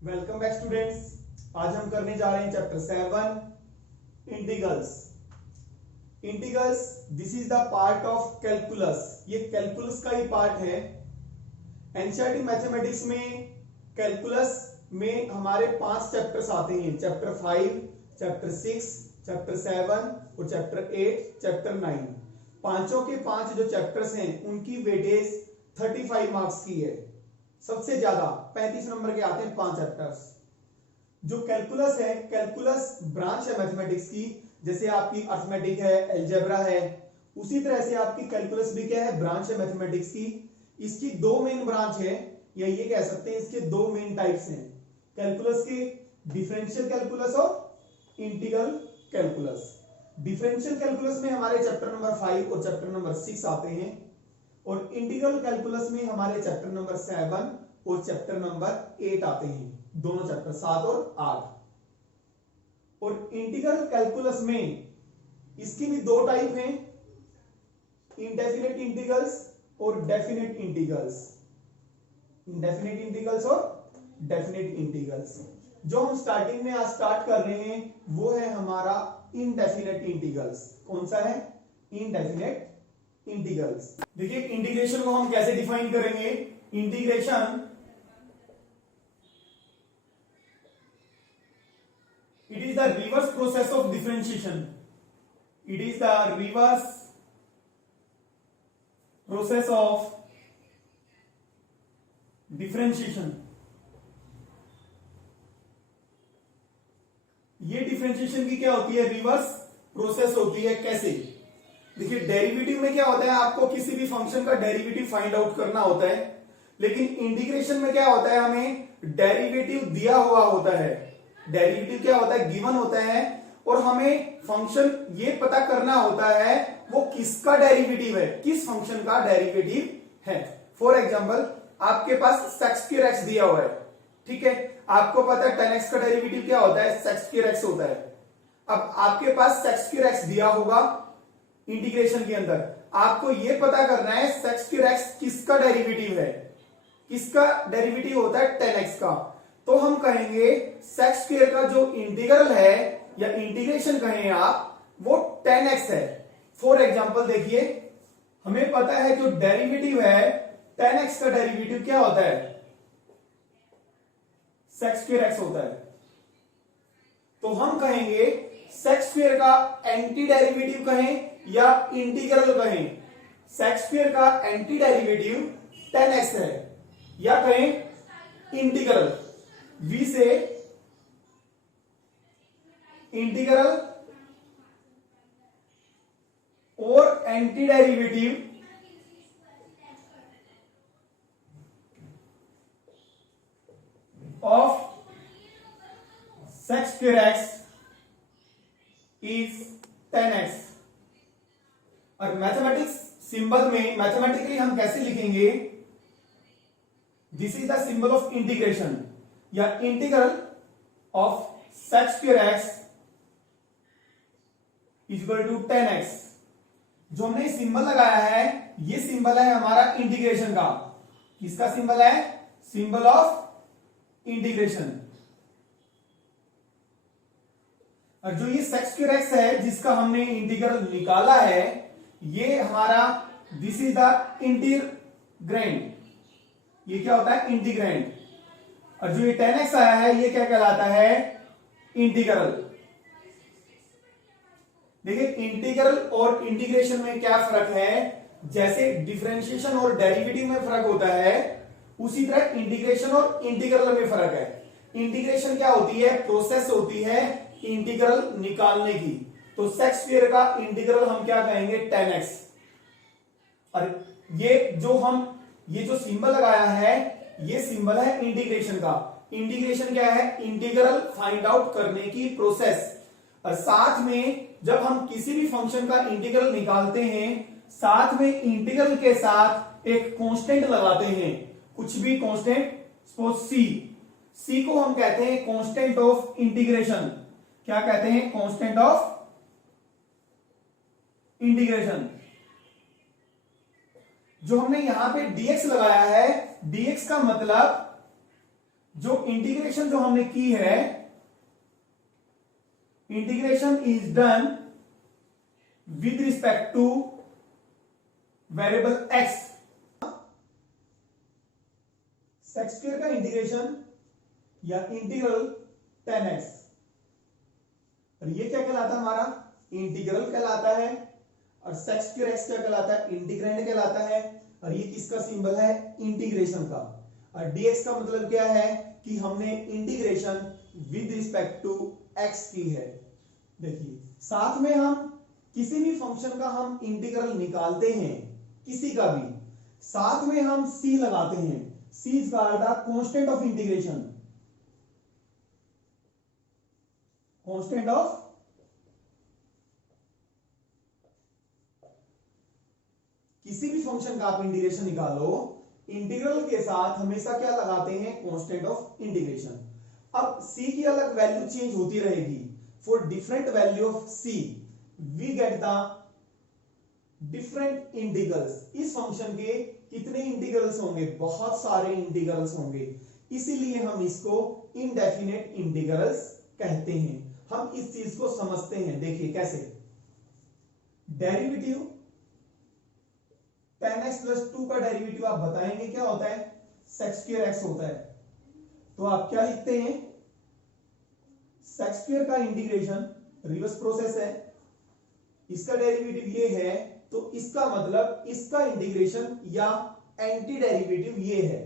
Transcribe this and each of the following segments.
Welcome back students. आज हम करने जा रहे हैं chapter 7 integrals. Integrals this is the part of calculus. ये कैलकुलस का ही पार्ट है। एनसीईआरटी मैथमेटिक्स में कैलकुलस में हमारे 5 चैप्टर्स आते हैं। चैप्टर 5, चैप्टर 6, चैप्टर 7 और चैप्टर 8, चैप्टर 9। पांचों के 5 जो चैप्टर्स हैं उनकी वेटेज 35 मार्क्स की है। सबसे ज्यादा 35 नंबर के आते हैं 5 चैप्टर्स। जो कैलकुलस है, कैलकुलस ब्रांच है मैथमेटिक्स की। जैसे आपकी अर्थमेटिक है, अलजेब्रा है, उसी तरह से आपकी कैलकुलस भी क्या है, ब्रांच है मैथमेटिक्स की। इसकी 2 मेन ब्रांच है, या ये कह सकते हैं इसके 2 मेन टाइप्स हैं कैलकुलस के, डिफरेंशियल कैलकुलस और इंटीग्रल कैलकुलस। डिफरेंशियल कैलकुलस में हमारे चैप्टर नंबर 5 और चैप्टर नंबर 6 आते हैं, और इंटीग्रल कैलकुलस में हमारे चैप्टर नंबर 7 और चैप्टर नंबर 8 आते हैं। दोनों चैप्टर 7 और 8। और इंटीग्रल कैलकुलस में इसकी भी 2 टाइप हैं, इंडेफिनेट इंटीग्रल्स और डेफिनेट इंटीग्रल्स। इंडेफिनेट इंटीग्रल्स और डेफिनेट इंटीग्रल्स। जो हम स्टार्टिंग में आज स्टार्ट कर रहे हैं वो है हमारा इनडेफिनेट इंटीग्रल्स। कौन सा है? Indefinite integrals. देखिए इंटीग्रेशन को हम कैसे डिफाइन करेंगे। Integration it is the reverse process of differentiation. It is the reverse process of differentiation. ये डिफरेंशिएशन की क्या होती है? रिवर्स प्रोसेस होती है। कैसे? देखिए डेरिवेटिव में क्या होता है, आपको किसी भी फंक्शन का डेरिवेटिव फाइंड आउट करना होता है, लेकिन इंटीग्रेशन में क्या होता है, हमें डेरिवेटिव दिया हुआ होता है। डेरिवेटिव क्या होता है? गिवन होता है, और हमें फंक्शन ये पता करना होता है वो किसका डेरिवेटिव है, किस फंक्शन का डेरिवेटिव है। फॉर एग्जाम्पल आपके पास sec² दिया हुआ है, ठीक है। आपको पता है tan x का डेरिवेटिव क्या होता है? sec² होता है। अब आपके पास sec² दिया होगा इंटीग्रेशन के अंदर, आपको यह पता करना है sec² किसका डेरिवेटिव है। किसका डेरिवेटिव होता है? tan x का। तो हम कहेंगे sec² का जो इंटीग्रल है या इंटीग्रेशन कहें आप, वो tan x है। फॉर एग्जांपल देखिए, हमें पता है जो डेरिवेटिव है tan x का डेरिवेटिव क्या होता है? sec² होता है। तो हम कहेंगे sec² का एंटी डेरिवेटिव कहें या इंटीग्रल कहें, sec² का एंटी डेरिवेटिव tan x है, या कहें इंटीग्रल v से इंटीग्रल और anti derivative of sec² is tan x। और मैथमेटिक्स सिंबल में मैथमेटिकली हम कैसे लिखेंगे? This is the symbol of integration या integral of sec² is equal to tan x। जो हमने सिंबल लगाया है, ये सिंबल है हमारा इंटीग्रेशन का। किसका सिंबल है? Symbol of integration. और जो ये sec² है जिसका हमने इंटीग्रल निकाला है, ये हमारा दिस इज द इंटीग्रैंड। ये क्या होता है? इंटीग्रैंड। और जो ये tan x आया है, ये क्या कहलाता है? इंटीग्रल। देखिए इंटीग्रल और इंटीग्रेशन में क्या फर्क है? जैसे डिफरेंशिएशन और डेरिवेटिव में फर्क होता है, उसी तरह इंटीग्रेशन और इंटीग्रल में फर्क है। इंटीग्रेशन क्या होती है? प्रोसेस होती है इंटीग्रल निकालने की। तो sec² का इंटीग्रल हम क्या कहेंगे? tan x। और ये जो सिंबल लगाया है, ये सिंबल है इंटीग्रेशन का। इंटीग्रेशन क्या है? इंटीग्रल फाइंड आउट करने की प्रोसेस। और साथ में जब हम किसी भी फंक्शन का इंटीग्रल निकालते हैं, साथ में इंटीग्रल के साथ एक कांस्टेंट लगाते हैं, कुछ भी कांस्टेंट, सपोज c को हम कहते हैं कांस्टेंट ऑफ इंटीग्रेशन। क्या कहते हैं? Constant of integration. जो हमने यहां पे dx लगाया है, dx का मतलब जो इंटीग्रेशन जो हमने की है, integration is done with respect two variable x। Sex square का इंटीग्रेशन या इंटीग्रल tan x, और ये क्या कहलाता है हमारा, इंटीग्रल कहलाता है। और सेक्स स्क्वायर x क्या कहलाता है, इंटीग्रैंड कहलाता है। और ये किसका सिंबल है, इंटीग्रेशन का। और dx का मतलब क्या है कि हमने integration with respect to x की है। देखिए साथ में हम किसी भी फंक्शन का हम इंटीग्रल निकालते हैं, किसी का भी, साथ में हम c लगाते हैं। c is called the constant of integration, constant of, किसी भी फंक्शन का आप इंटीग्रेशन निकालो, इंटीग्रल के साथ हमेशा क्या लगाते हैं, कांस्टेंट ऑफ इंटीग्रेशन। अब c की अलग वैल्यू चेंज होती रहेगी। For different value of c we get the different integrals. इस फंक्शन के कितने इंटीग्रल्स होंगे, बहुत सारे इंटीग्रल्स होंगे, इसीलिए हम इसको इनडेफिनेट इंटीग्रल्स कहते हैं। हम इस चीज को समझते हैं, देखिए कैसे। डेरिवेटिव tan x प्लस 2 का डेरिवेटिव आप बताएंगे क्या होता है, sec स्क्वायर x होता है। तो आप क्या लिखते हैं, sec स्क्वायर का इंटीग्रेशन रिवर्स प्रोसेस है, इसका डेरिवेटिव ये है, तो इसका मतलब इसका इंटीग्रेशन या एंटी डेरिवेटिव ये है।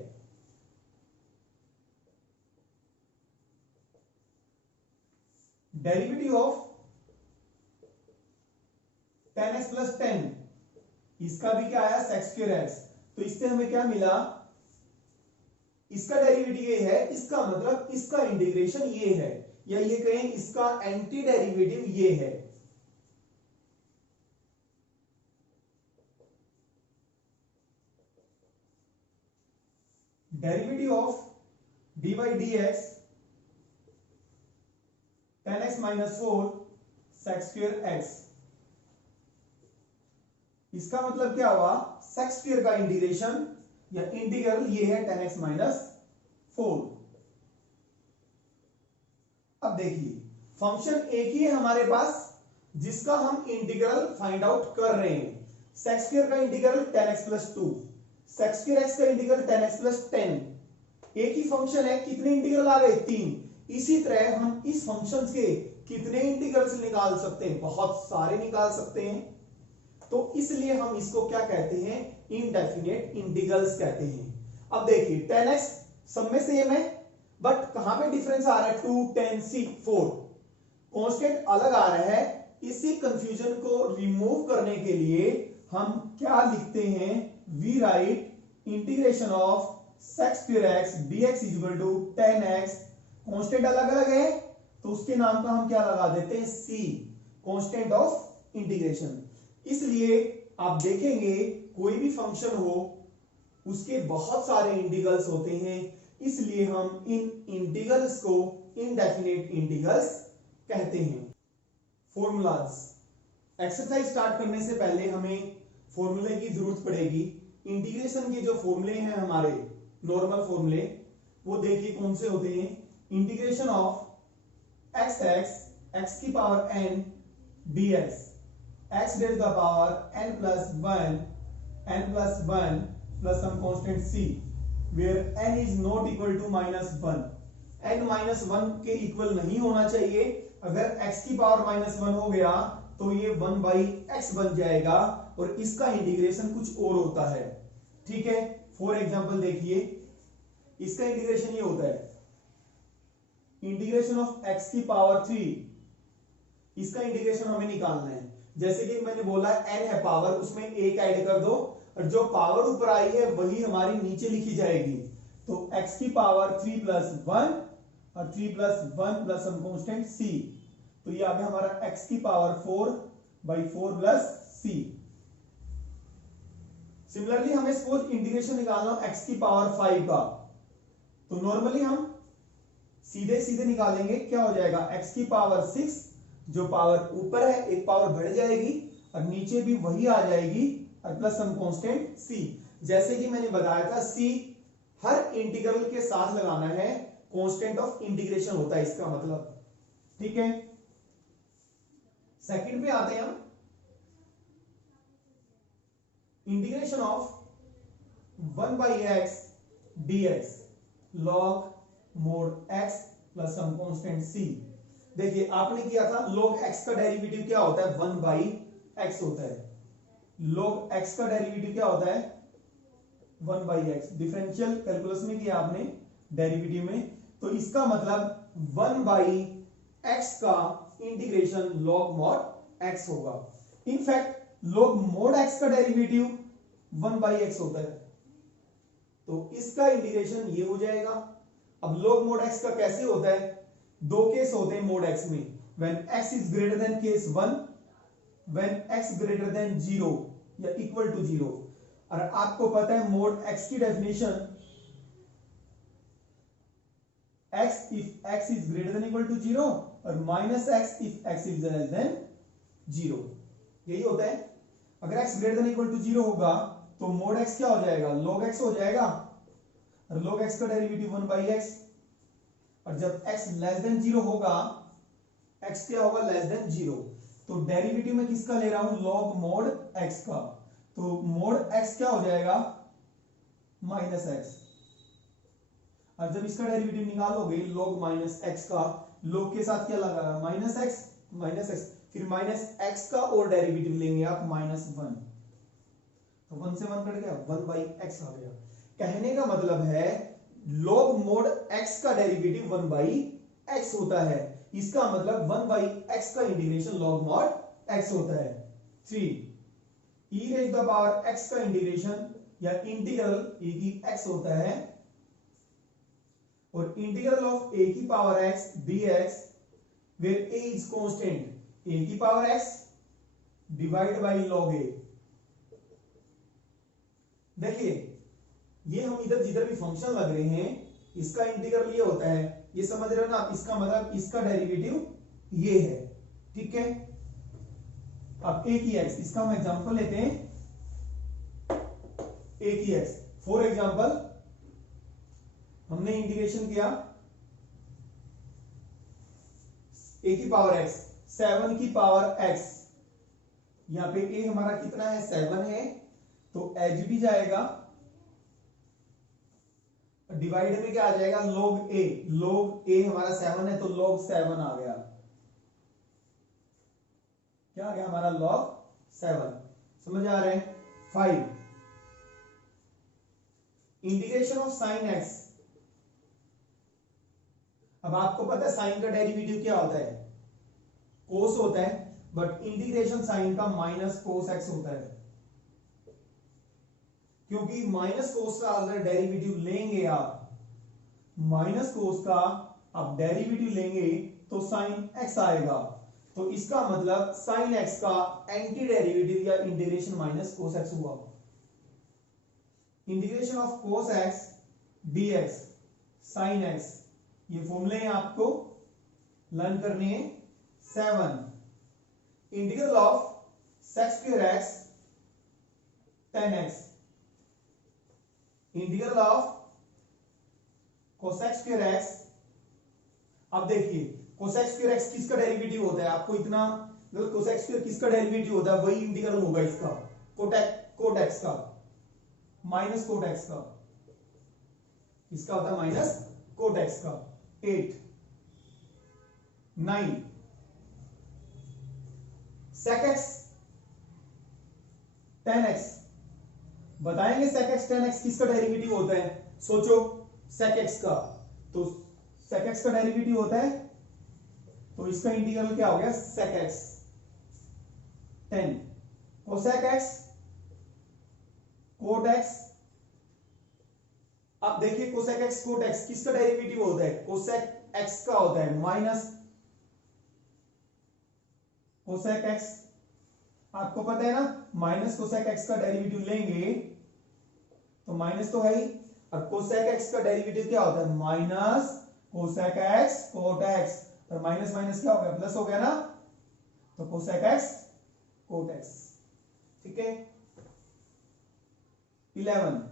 Derivative of tan x plus 10, इसका भी क्या आया, sec स्क्वायर x। तो इससे हमें क्या मिला, इसका डेरिवेटिव ये है, इसका मतलब इसका इंटीग्रेशन ये है, या ये कहें इसका एंटी डेरिवेटिव ये है। Derivative of dy dx tan x minus 4 sec square x, इसका मतलब क्या हुआ, sec स्क्वायर का इंटीग्रेशन या इंटीग्रल ये है tan x माइनस 4। अब देखिए फंक्शन एक ही है हमारे पास जिसका हम इंटीग्रल फाइंड आउट कर रहे हैं। sec स्क्वायर का integral tan x plus 2, sec square x का इंटीग्रल tan x प्लस 10। एक ही फंक्शन है, कितने इंटीग्रल आ गए, 3। इसी तरह हम इस फंक्शन के कितने इंटीग्रल्स निकाल सकते हैं, बहुत सारे निकाल सकते हैं। तो इसलिए हम इसको क्या कहते हैं, इनडेफिनेट इंटीग्रल्स कहते हैं। अब देखिए tan x सब में सेम है, बट कहां पे डिफरेंस आ रहा है, 2 10 c 4, कांस्टेंट अलग आ रहा है। इसी कंफ्यूजन को रिमूव करने के लिए हम क्या लिखते हैं, we write integration of sec square x dx is equal to tan x। Constant अलग अलग है तो उसके नाम का हम क्या लगा देते हैं, c, कांस्टेंट ऑफ इंटीग्रेशन। इसलिए आप देखेंगे कोई भी फंक्शन हो उसके बहुत सारे इंटीग्रल्स होते हैं, इसलिए हम इन इंटीग्रल्स को इनडेफिनेट इंटीग्रल्स कहते हैं। फॉर्मूलाज, एक्सरसाइज स्टार्ट करने से पहले हमें फॉर्मूले की जरूरत पड़ेगी। इंटीग्रेशन के जो फॉर्मूले हैं हमारे नॉर्मल फॉर्मूले, वो देखिए कौन से होते हैं। Integration of x x x की power n dx x raised to the power n plus 1 plus some constant c where n is not equal to -1। n -1 के इक्वल नहीं होना चाहिए। अगर x की पावर -1 हो गया तो ये 1/x बन जाएगा और इसका इंटीग्रेशन कुछ और होता है, ठीक है। फॉर एग्जांपल देखिए, इसका इंटीग्रेशन ये होता है, इंटीग्रेशन ऑफ x की पावर 3, इसका इंटीग्रेशन हमें निकालना है। जैसे कि मैंने बोला n है पावर, उसमें एक ऐड कर दो और जो पावर ऊपर आई है वही हमारी नीचे लिखी जाएगी। तो x की पावर 3 प्लस 1 और 3 plus 1 plus some constant c, तो ये आ गया हमारा x की पावर 4/4 प्लस c। सिमिलरली हमें सपोज इंटीग्रेशन निकालना हो x की पावर 5 का, तो नॉर्मली हम सीधे सीधे निकालेंगे, क्या हो जाएगा, x की पावर 6, जो पावर ऊपर है एक पावर बढ़ जाएगी और नीचे भी वही आ जाएगी और प्लस सम कांस्टेंट c। जैसे कि मैंने बताया था c हर इंटीग्रल के साथ लगाना है, कांस्टेंट ऑफ इंटीग्रेशन होता है इसका मतलब, ठीक है। सेकंड पे आते हैं हम, integration of 1/x dx log mod x plus some constant c। देखिए आपने किया था log x का डेरिवेटिव क्या होता है, 1/x होता है। log x का डेरिवेटिव क्या होता है, 1/x। डिफरेंशियल कैलकुलस में किया आपने डेरिवेटिव में, तो इसका मतलब 1/x का इंटीग्रेशन log mod x होगा। इनफैक्ट log mod x का डेरिवेटिव 1/x होता है, तो इसका इंटीग्रेशन ये हो जाएगा। अब log mod x का कैसे होता है, दो केस होते हैं mod x में, when x is greater than case 1, when x greater than 0 या इक्वल टू 0। और आपको पता है mod x की definition, x if x is greater than equal to 0 और minus x if x is less than 0, यही होता है। अगर x greater than equal to 0 होगा तो mod x क्या हो जाएगा, log x हो जाएगा, और log x का डेरिवेटिव 1/x। और जब x लेस देन 0 होगा, x क्या होगा, लेस देन 0, तो डेरिवेटिव में किसका ले रहा हूं, log mod x का, तो mod x क्या हो जाएगा, -x। और जब इसका डेरिवेटिव निकालोगे log -x का, log के साथ क्या लगा रहा है, -x, फिर -x का और डेरिवेटिव लेंगे आप -1, तो 1 से 1 कट गया, 1/x आ गया। कहने का मतलब है log mod x का डेरिवेटिव 1/x होता है, इसका मतलब 1/x का इंटीग्रेशन log mod x होता है। 3 e raised to the power x का इंटीग्रेशन या इंटीग्रल e की x होता है, और इंटीग्रल ऑफ a की power x dx where a is constant, a की power x divide by log a। देखिए ये हम इधर जिधर भी फंक्शन लग रहे हैं इसका इंटीग्रल ये होता है, ये समझ रहे हो ना आप, इसका मतलब इसका डेरिवेटिव ये है, ठीक है। अब a की x, इसका हम एग्जांपल लेते हैं, a की x, फॉर एग्जांपल हमने इंटीग्रेशन किया a की पावर x, 7 की पावर x, यहां पे a हमारा कितना है, 7 है, तो एच भी जाएगा, डिवाइड में क्या आ जाएगा, log a हमारा 7 है तो log 7 आ गया, क्या आ गया हमारा log 7, समझ आ रहे हैं। 5 इंटीग्रेशन ऑफ साइन x। अब आपको पता है साइन का डेरिवेटिव क्या होता है, कोस होता है, बट इंटीग्रेशन साइन का माइनस कोस x होता है, क्योंकि माइनस कोस का अगर डेरिवेटिव लेंगे आप, माइनस कोस का आप डेरिवेटिव लेंगे तो साइन x आएगा, तो इसका मतलब साइन x का एंटी डेरिवेटिव या इंटीग्रेशन माइनस कोस x हुआ। Integration of cos x dx sine x, ये फॉर्मूले हैं आपको लर्न करने हैं। 7 integral of sec square x tan x, integral of cosec square x। अब देखिए कोसेक स्क्वायर x किसका डेरिवेटिव होता है, आपको इतना, कोसेक स्क्वायर किसका डेरिवेटिव होता है, वही इंटीग्रल होगा इसका, कोट x का, माइनस कोट x का, इसका होता है माइनस कोट x का। 8 9 sec x tan x, बताएंगे sec x tan x किसका डेरिवेटिव होता है, सोचो sec x का, तो sec x का डेरिवेटिव होता है, तो इसका इंटीग्रल क्या हो गया, sec x tan cosec x cot x। अब देखिए cosec x cot x किसका डेरिवेटिव होता है, cosec x का होता है, माइनस cosec x, आपको पता है ना, माइनस cosec x का डेरिवेटिव लेंगे तो माइनस तो है ही, और cosec x का डेरिवेटिव क्या होता है, minus cosec x cot x, और माइनस माइनस क्या हो गया, प्लस हो गया ना, तो cosec x cot x, ठीक है। 11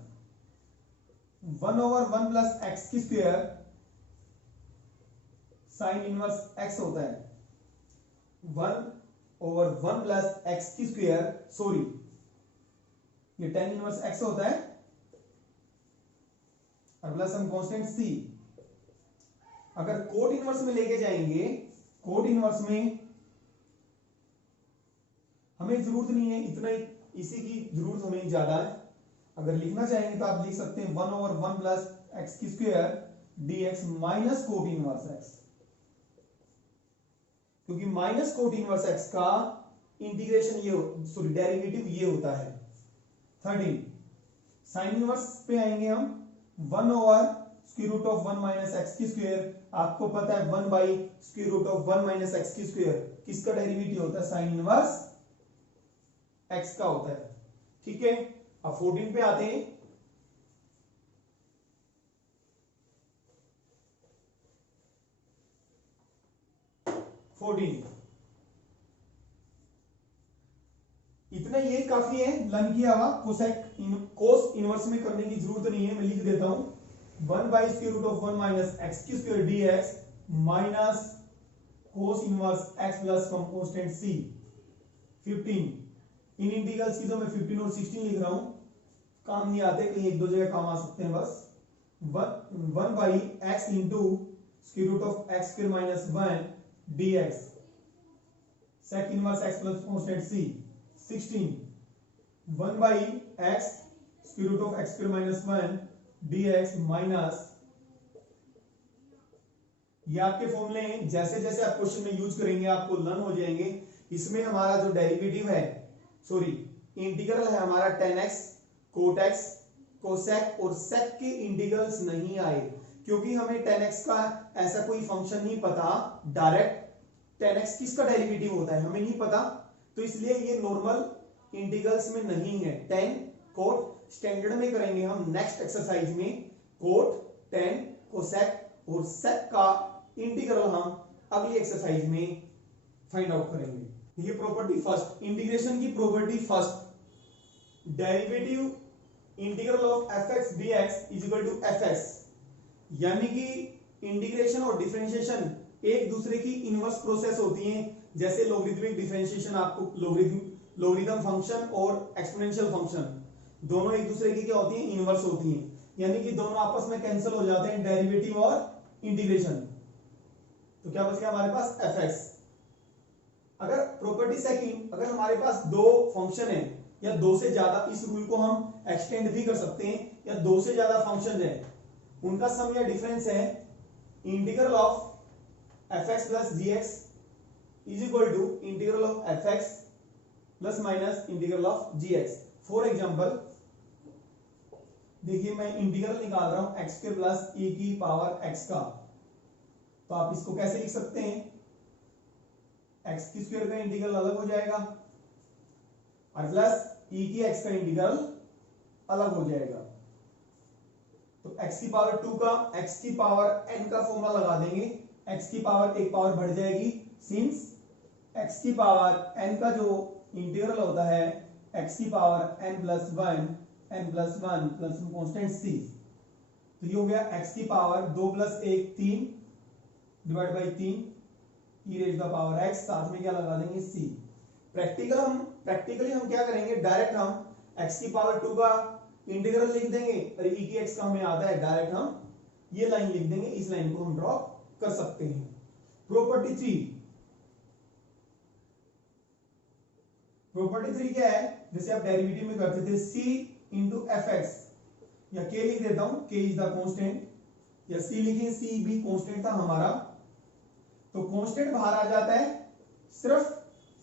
1/1 प्लस x की स्क्वायर साइन इनवर्स एक्स होता है 1/1 प्लस एक्स की स्क्वायर, सॉरी ये tan इनवर्स एक्स होता है और प्लस हम कांस्टेंट सी। अगर कोट इनवर्स में लेके जाएंगे, कोट इनवर्स में हमें जरूरत नहीं है इतना, इसी की जरूरत हमें ज्यादा है। अगर लिखना चाहेंगे तो आप लिख सकते हैं 1/1 प्लस एक्स की square dx minus cot inverse x, क्योंकि माइनस कोट इनवर्स एक्स का इंटीग्रेशन ये, सॉरी डेरिवेटिव ये होता है 13। साइन इनवर्स पे आएंगे हम 1/√1 माइनस एक्स की स्क्वायर, आपको पता है 1/√1 माइनस एक्स की स्क्वायर किसका डेरिवेटिव होता है, साइन इनवर्स एक्स का होता है। ठीक है, अब 14 पे आते हैं। इतना ये काफी है, लर्न किया हुआ। कोस इनवर्स में करने की जरूरत नहीं है, मैं लिख देता हूं 1/√1 माइनस एक्स की square dx minus cos inverse x plus from constant c। 15 in integrals की तो मैं 15 और 16 लिख रहा हूं, काम नहीं आते, कहीं एक दो जगह काम आ सकते हैं बस। 1/x into √x square minus 1 dx sec inverse x plus constant c। 16 1/x √x square minus 1 dx minus, ये आपके फॉर्मूले हैं, जैसे जैसे आप क्वेश्चन में यूज करेंगे आपको लर्न हो जाएंगे। इसमें हमारा जो डेरिवेटिव है, सॉरी इंटीग्रल है हमारा tan x cot x cosec और sec के इंटीग्रल्स नहीं आए, क्योंकि हमें tan x का ऐसा कोई फंक्शन नहीं पता डायरेक्ट। tan x किसका डेरिवेटिव होता है हमें नहीं पता, तो इसलिए ये नॉर्मल इंटीग्रल्स में नहीं है। tan cot स्टैंडर्ड में करेंगे हम नेक्स्ट एक्सरसाइज में, cot tan cosec और sec का इंटीग्रल हम अगली एक्सरसाइज में फाइंड आउट करेंगे। ये प्रॉपर्टी फर्स्ट, इंटीग्रेशन की property first, derivative integral of fx dx is equal to fx, यानी कि इंटीग्रेशन और डिफरेंशिएशन एक दूसरे की इनवर्स प्रोसेस होती हैं। जैसे लॉगरिथमिक डिफरेंशिएशन, आपको लॉगरिथम फंक्शन और एक्सपोनेंशियल फंक्शन दोनों एक दूसरे की क्या होती हैं, इनवर्स होती हैं, यानी कि दोनों आपस में कैंसिल हो जाते हैं, डेरिवेटिव और इंटीग्रेशन। तो क्या बच गया हमारे पास fx। अगर प्रॉपर्टी सेकंड, अगर हमारे पास दो फंक्शन है या दो से ज्यादा, इस रूल को हम एक्सटेंड भी कर सकते हैं, या दो से ज्यादा फंक्शन है उनका सम या डिफरेंस है integral of fx plus gx is equal to integral of fx plus minus integral of gx। For example देखिए मैं इंटीग्रल निकाल रहा हूं x के प्लस e की पावर x का, तो आप इसको कैसे लिख सकते हैं, x की स्क्वायर का इंटीग्रल अलग हो जाएगा और प्लस e की x का इंटीग्रल अलग हो जाएगा। तो x की पावर 2 का x की पावर n का फॉर्मूला लगा देंगे, x की पावर एक पावर बढ़ जाएगी, सिंस x की पावर n का जो इंटीग्रल होता है x की power n plus 1 plus constant c, तो ये हो गया x की power 2 plus 1 3 divide by 3 e raise the power x, साथ में क्या लगा देंगे c। प्रैक्टिकली हम क्या करेंगे, डायरेक्ट हम x की पावर 2 का इंटीग्रल लिख देंगे और e की x का हमें आता है, डायरेक्ट हम ये लाइन लिख देंगे, इस लाइन को हम ड्रॉ कर सकते हैं। प्रॉपर्टी 3 क्या है, जैसे आप डेरिवेटिव में करते थे c इंटू एफ एक्स, या k लिख देता हूं, k इज द कांस्टेंट, या c लिखें, c भी कांस्टेंट था हमारा, तो कांस्टेंट बाहर आ जाता है, सिर्फ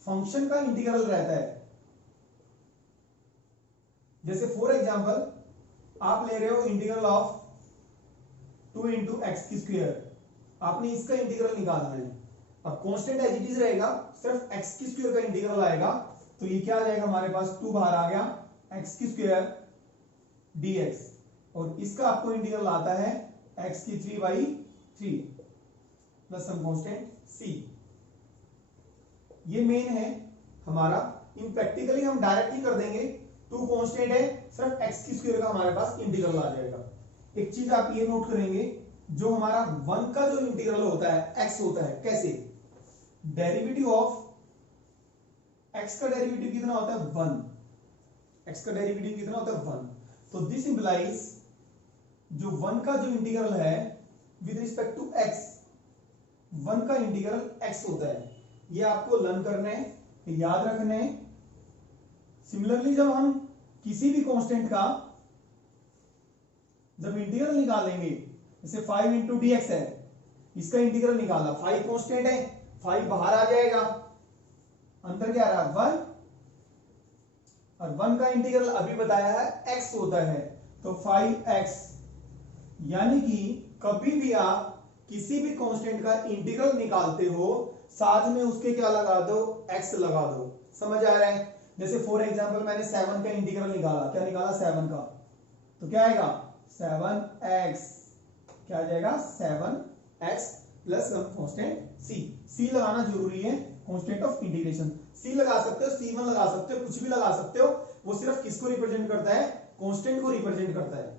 फंक्शन का इंटीग्रल रहता है। जैसे फॉर एग्जांपल आप ले रहे हो इंटीग्रल ऑफ 2 इंटू एक्स की स्क्वायर, आपने इसका इंटीग्रल निकालना है। अब कांस्टेंट एज इट इज रहेगा, सिर्फ x की स्क्वायर का इंटीग्रल आएगा, तो ये क्या आ जाएगा हमारे पास, 2 बाहर आ गया, x की स्क्वायर dx, और इसका आपको इंटीग्रल आता है x की 3/3 प्लस सम कांस्टेंट c। ये मेन है हमारा। इन प्रैक्टिकली हम डायरेक्ट ही कर देंगे, 2 कांस्टेंट है, सिर्फ x की स्क्वायर का हमारे पास इंटीग्रल आ जाएगा। एक चीज आप ये नोट करेंगे, जो हमारा वन का जो इंटीग्रल होता है एक्स होता है, कैसे? डेरिवेटिव ऑफ एक्स का डेरिवेटिव कितना होता है? वन। एक्स का डेरिवेटिव कितना होता है? वन। तो दिस इंप्लाइज जो वन का जो इंटीग्रल है with respect to x, one का इंटीग्रल एक्स होता है। ये आपको लर्न करना है, याद रखना है। सिमिलरली जब हम किसी भी कांस्टेंट का जब इंटीग्रल निकालेंगे, जैसे 5 इंटू डी एक्स है, इसका इंटीग्रल निकालना, 5 कांस्टेंट है, 5 बाहर आ जाएगा, अंदर क्या आ रहा है? 1, और 1 का इंटीग्रल अभी बताया है x होता है, तो 5x। यानी कि कभी भी आप किसी भी कांस्टेंट का इंटीग्रल निकालते हो, साथ में उसके क्या लगा दो? x लगा दो। समझ आ रहा है? जैसे फॉर एग्जांपल मैंने 7 का इंटीग्रल निकाला, क्या निकाला? 7 का, तो क्या आएगा? 7x। क्या आ जाएगा? 7x plus constant c। c लगाना जरूरी है, कांस्टेंट ऑफ इंटीग्रेशन। c लगा सकते हो, c1 लगा सकते हो, कुछ भी लगा सकते हो, वो सिर्फ किसको रिप्रेजेंट करता है? कांस्टेंट को रिप्रेजेंट करता है।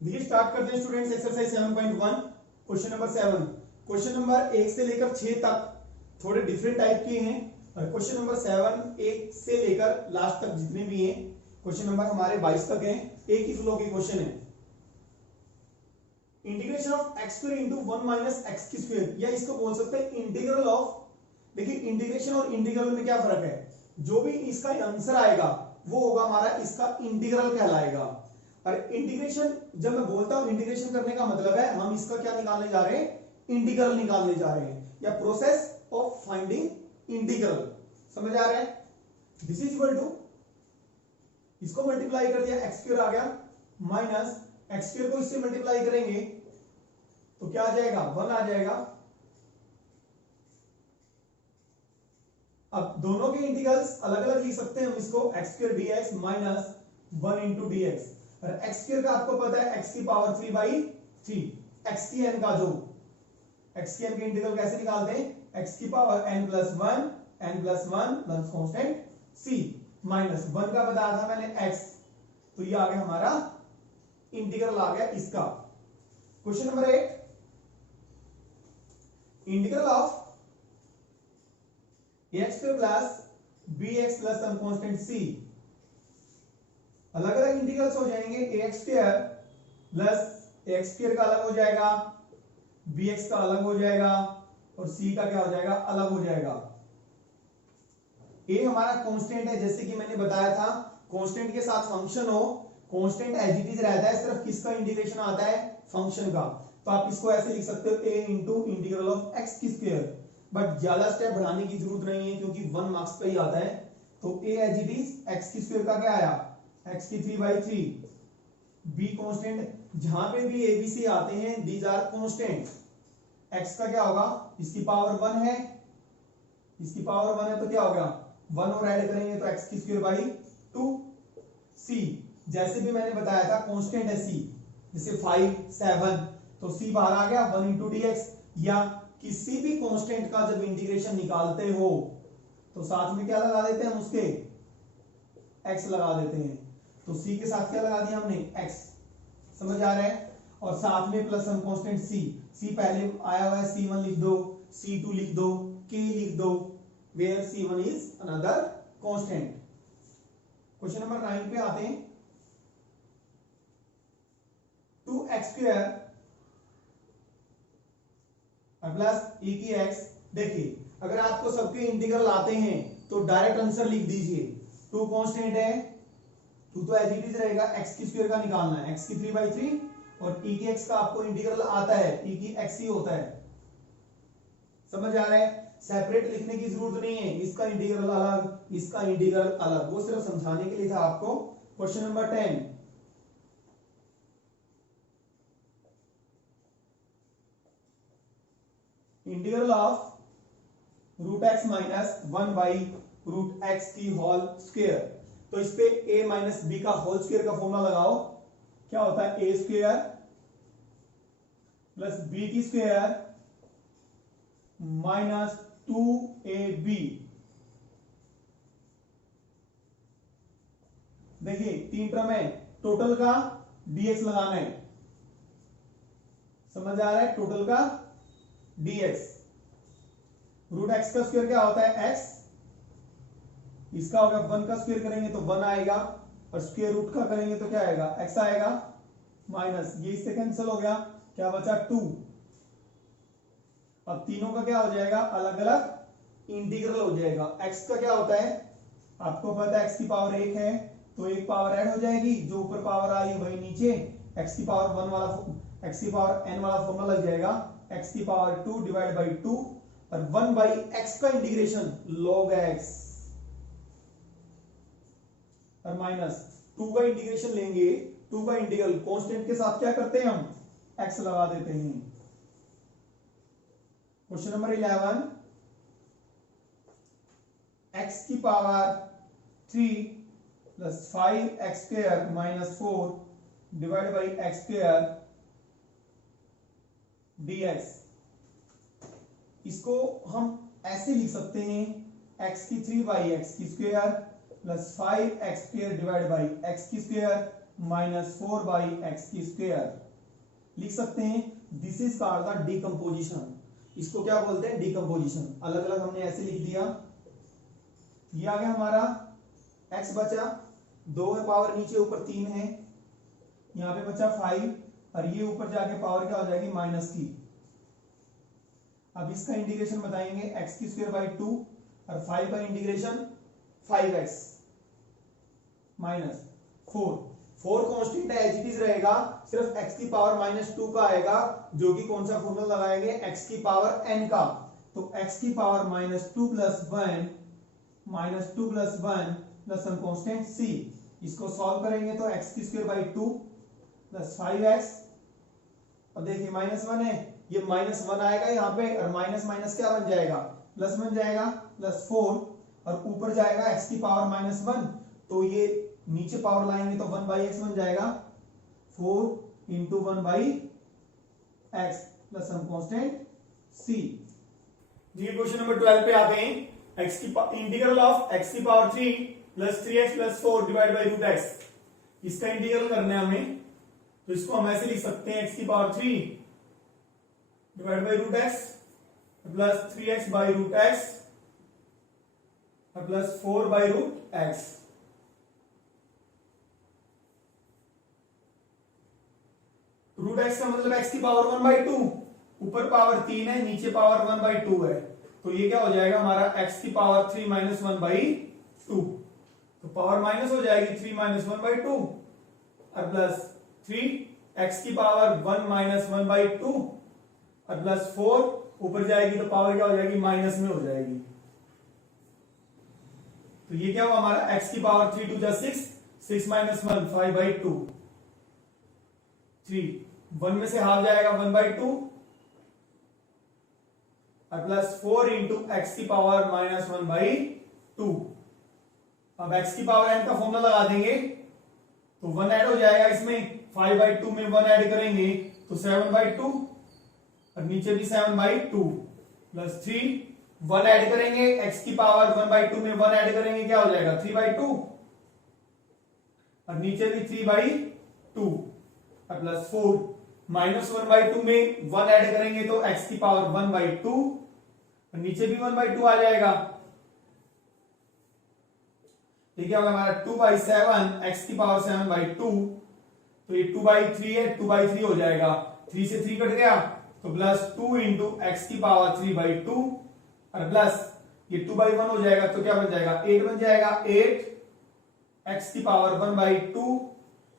देखिए स्टार्ट करते हैं students, exercise 7.1 question number 7। Question number 1 से लेकर 6 तक थोड़े डिफरेंट टाइप के हैं, और क्वेश्चन नंबर 7 1 से लेकर लास्ट तक जितने भी हैं, क्वेश्चन नंबर हमारे 22 तक हैं, एक ही फ्लो के क्वेश्चन है। Integration of x square into 1 minus x की स्क्वायर, या इसको बोल सकते हैं इंटीग्रल ऑफ। देखिए इंटीग्रेशन और इंटीग्रल में क्या फर्क है? जो भी इसका आंसर आएगा वो होगा हमारा इसका इंटीग्रल कहलाएगा। और इंटीग्रेशन जब मैं बोलता हूं इंटीग्रेशन करने का मतलब है हम इसका क्या निकालने जा रहे हैं? इंटीग्रल निकालने जा रहे हैं, या प्रोसेस ऑफ फाइंडिंग इंटीग्रल। समझ आ रहा है? दिस इज इक्वल टू, इसको मल्टीप्लाई कर दिया, एक्स स्क्वायर आ गया, माइनस एक्स स्क्वायर को इससे मल्टीप्लाई करेंगे तो क्या आ जाएगा? 1 आ जाएगा। अब दोनों के इंटीग्रल्स अलग अलग लिख सकते हैं हम इसको, x square D x minus 1 into D x. और एक्स स्क्वायर का आपको पता है एक्स की पावर 3/3, एक्स की एन का जो एक्स की एन के इंटीग्रल कैसे निकालते हैं? एक्स की power n plus 1, n plus 1 plus constant c, minus 1 का बताया था मैंने x, तो ये आ गया हमारा इंटीग्रल आ गया इसका। Question number 8, integral of x square plus b x plus some constant c। अलग अलग इंटीग्रल्स हो जाएंगे, x square plus x square का अलग हो जाएगा, बी एक्स का अलग हो जाएगा, और c का क्या हो जाएगा? अलग हो जाएगा। ये हमारा कांस्टेंट है, जैसे कि मैंने बताया था कांस्टेंट के साथ फंक्शन हो, कांस्टेंट एज इट इज रहता है, सिर्फ किसका इंटीग्रेशन आता है? फंक्शन का। तो आप इसको ऐसे लिख सकते हो a into integral of x की स्क्वायर, बट ज्यादा स्टेप बढ़ाने की जरूरत नहीं है क्योंकि 1 मार्क्स पे ही आता है। तो a as it is x की स्क्वायर का क्या आया? x की 3/3, b कांस्टेंट, जहां पे भी a b c आते हैं दीज आर कांस्टेंट। x का क्या होगा? इसकी पावर 1 है, इसकी पावर 1 है तो क्या हो गया? 1 और ऐड करेंगे तो x की स्क्वायर बाई 2। c जैसे भी मैंने बताया था कांस्टेंट है c, जैसे 5 7, तो c बाहर आ गया 1 इंटू डी एक्स। या किसी भी कांस्टेंट का जब इंटीग्रेशन निकालते हो तो साथ में क्या लगा देते हैं हम? उसके x लगा देते हैं, तो c के साथ क्या लगा दिया हमने? x। समझ आ रहा है? और साथ में प्लस हम कांस्टेंट c पहले आया हुआ है, c1 लिख दो, c2 लिख दो, k लिख दो, where c1 is another constant. Question number 9 पे आते हैं। 2x स्क्वायर प्लस e की x। देखिए अगर आपको सबके इंटीग्रल आते हैं तो डायरेक्ट आंसर लिख दीजिए। 2 कांस्टेंट है, 2 तो एज इट इज रहेगा, x की स्क्वायर का निकालना है, x की 3/3, और e की x का आपको इंटीग्रल आता है, e की x ही होता है। समझ आ रहा है? सेपरेट लिखने की जरूरत नहीं है, इसका इंटीग्रल अलग, इसका इंटीग्रल अलग, वो सिर्फ समझाने के लिए था आपको। Question number 10, integral of root x minus 1/√x की होल स्क्वायर। तो इस पे a माइनस बी का होल स्क्वायर का फॉर्मूला लगाओ, क्या होता है? a स्क्वायर प्लस b की स्क्वायर माइनस 2ab। देखिए 3 टर्म है, टोटल का dx लगाना है, समझ आ रहा है, टोटल का dx। रूट एक्स का स्क्वायर क्या होता है, x, इसका होगा 1 का स्क्वायर करेंगे तो 1 आएगा, और स्क्वायर रूट का करेंगे तो क्या आएगा, x आएगा, माइनस ये इससे कैंसिल हो गया, क्या बचा 2। अब तीनों का क्या हो जाएगा, अलग अलग इंटीग्रल हो जाएगा। x का क्या होता है, आपको पता है x की पावर 1 है तो एक पावर ऐड हो जाएगी, जो ऊपर पावर आई है वही नीचे, x की पावर 1 वाला, x की पावर n वाला फॉर्मूला लग जाएगा, x की पावर 2 डिवाइड बाई 2, और 1 बाई x का इंटीग्रेशन log x, और माइनस 2 का इंटीग्रेशन लेंगे, 2 का इंटीग्रल कांस्टेंट के साथ क्या करते हैं हम, x लगा देते हैं। क्वेश्चन नंबर 11, x की power 3 plus 5x square minus 4 divide by x square dx। इसको हम ऐसे लिख सकते हैं, x की 3 बाई एक्स की square plus 5x square divide by x की स्क्वायर माइनस 4 बाई एक्स की स्क्वायर लिख सकते हैं। This is called the decomposition. इसको क्या बोलते हैं, डिकम्पोजिशन। अलग अलग हमने ऐसे लिख दिया, ये आ गया हमारा x बचा 2 है, पावर नीचे ऊपर 3 है, यहाँ पे बचा 5, और ये ऊपर जाके पावर क्या हो जाएगी, माइनस की। अब इसका इंटीग्रेशन बताएंगे, x की स्क्वायर बाई 2 और 5 का इंटीग्रेशन 5x माइनस 4 कांस्टेंट है, एज इट इज रहेगा, सिर्फ x की पावर माइनस 2 का आएगा, जो कि कौन सा फॉर्मूला लगाएंगे, x की पावर n का। तो x की power minus 2 plus 1 plus some constant c। इसको सॉल्व करेंगे तो x की स्क्वायर बाई 2 प्लस 5x, और देखिए माइनस 1 है, ये माइनस 1 आएगा यहाँ पे, और माइनस माइनस क्या बन जाएगा, प्लस बन जाएगा, प्लस 4, और ऊपर जाएगा x की पावर माइनस 1, तो ये नीचे पावर लाएंगे तो 1 बाई एक्स बन जाएगा, 4 into 1 by x plus some constant c। जी क्वेश्चन नंबर 12 पे आते हैं, x की इंटीग्रल ऑफ x की power 3 plus 3x plus 4 divide by root x. इसका इंटीग्रल करना है हमें, तो इसको हम ऐसे लिख सकते हैं, x की power 3 divide by root x plus 3x by root x plus 4 by root x. Root x का मतलब x की पावर 1 बाई 2, ऊपर पावर 3 है, नीचे पावर 1 बाई 2 है, तो ये क्या हो जाएगा हमारा x की पावर 3 माइनस 1 बाई 2, तो पावर माइनस हो जाएगी 3 माइनस 1 बाई 2, और प्लस 3 x की पावर 1 माइनस 1 बाई 2, और प्लस 4 ऊपर जाएगी तो पावर क्या हो जाएगी, माइनस में हो जाएगी। तो ये क्या हुआ हमारा, x की पावर 3 टू जा 6 माइनस 1 5 बाई 2, 3 1 में से हाफ जाएगा 1 बाई 2, और प्लस 4 इंटू एक्स की पावर माइनस 1 बाई 2। अब x की पावर n का फॉर्मूला लगा देंगे तो 1 ऐड हो जाएगा इसमें, 5 बाई 2 में 1 ऐड करेंगे तो 7 बाई 2, और नीचे भी 7 बाई 2, प्लस 3 1 ऐड करेंगे, x की पावर 1 बाई 2 में 1 ऐड करेंगे, क्या हो जाएगा 3 बाई 2, और नीचे भी 3 बाई 2, और प्लस 4 माइनस 1 बाई 2 में 1 ऐड करेंगे तो x की पावर 1 बाई 2, और नीचे भी 1 बाई 2 आ जाएगा, ठीक है, हमारा 2 बाई 7 x की पावर 7 बाई 2, तो ये 2 बाई 3 है, 2 बाई 3 हो जाएगा, 3 से 3 कट गया तो प्लस 2 इंटू एक्स की पावर 3 बाई 2, और प्लस ये 2 बाई 1 हो जाएगा तो क्या बन जाएगा, 8 बन जाएगा, 8 एक्स की power 1 by 2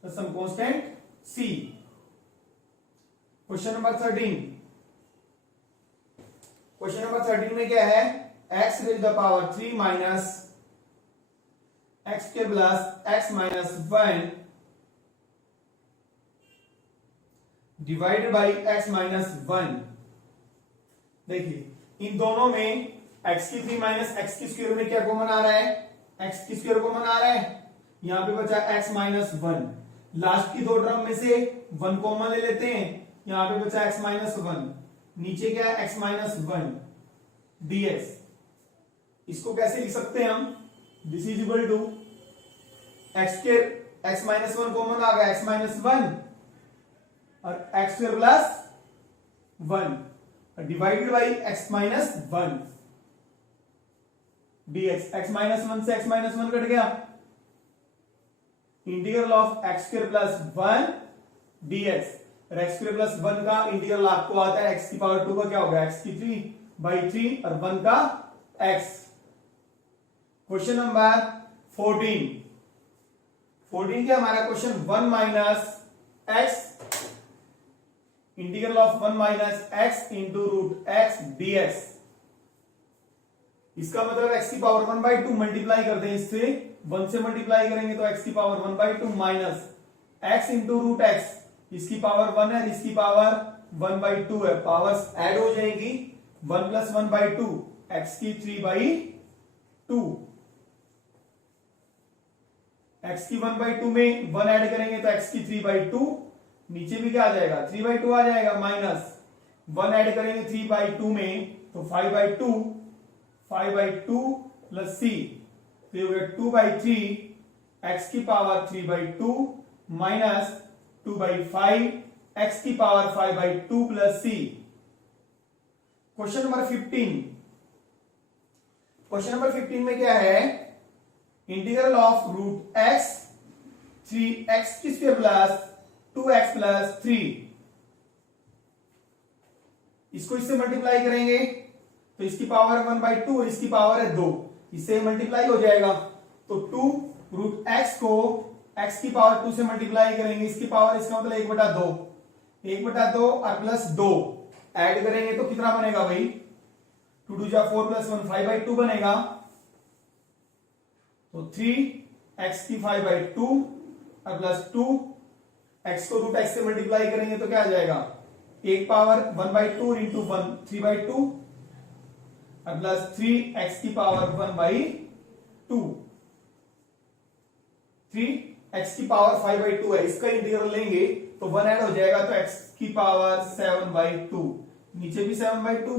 some constant c। Question number 13, question number 13 में क्या है, x raise the power 3 minus X के plus X minus 1 divided by X minus 1। देखिए इन दोनों में x की 3 माइनस एक्स की स्क्वायर में क्या कॉमन आ रहा है, x की स्क्वायर कॉमन आ रहा है, यहां पे बचा x माइनस 1, लास्ट की दो टर्म में से 1 कॉमन ले लेते हैं, यहां पे बचा x माइनस 1, नीचे क्या है x माइनस 1 dx। इसको कैसे लिख सकते हैं हम, this is equal to x के x माइनस 1 कॉमन आ गया, x माइनस 1 और x square plus 1 divided by x minus 1 dx। x minus 1 से x माइनस 1 कट गया, integral of x square plus 1 dx। और x स्क्वायर प्लस 1 का integral आपको आता है x की पावर 2 का क्या होगा, x की 3/3 और 1 का x। क्वेश्चन नंबर 14 क्या हमारा question 1 minus x integral of 1 minus x into root x dx। इसका मतलब x की पावर 1/2 मल्टीप्लाई कर दें इससे, 1 से मल्टीप्लाई करेंगे तो x की power 1/2 minus x into root x। इसकी पावर 1 है, इसकी पावर 1/2 है, पावर्स ऐड हो जाएगी, 1 प्लस 1/2 x की 3/2। x की 1/2 में 1 ऐड करेंगे तो x की 3/2, नीचे भी क्या आ जाएगा 3/2 आ जाएगा, माइनस 1 ऐड करेंगे 3/2 में तो 5/2 प्लस c तो ये हो गया 2/3 x की पावर 3/2 माइनस 2/5 x की power 5/2 plus c। Question number 15 में क्या है, integral of root x 3x की स्क्वायर प्लस 2x प्लस 3। इसको इससे मल्टीप्लाई करेंगे तो इसकी पावर 1/2 और इसकी पावर है 2, इससे मल्टीप्लाई हो जाएगा तो 2 रूट x को x की पावर 2 से मल्टीप्लाई करेंगे, इसकी पावर इसका मतलब 1/2 और प्लस 2 ऐड करेंगे तो कितना बनेगा भाई, 2 2 जा 4 प्लस 1 5/2 बनेगा, तो 3x की 5/2 और प्लस 2 x को रूट x से मल्टीप्लाई करेंगे तो क्या आ जाएगा, एक पावर 1/2 इंटू 1 3/2 और प्लस 3x की पावर 1/2। 3x की पावर 5/2 है, इसका इंटीग्रल लेंगे तो 1 ऐड हो जाएगा तो x की पावर 7/2, नीचे भी 7/2,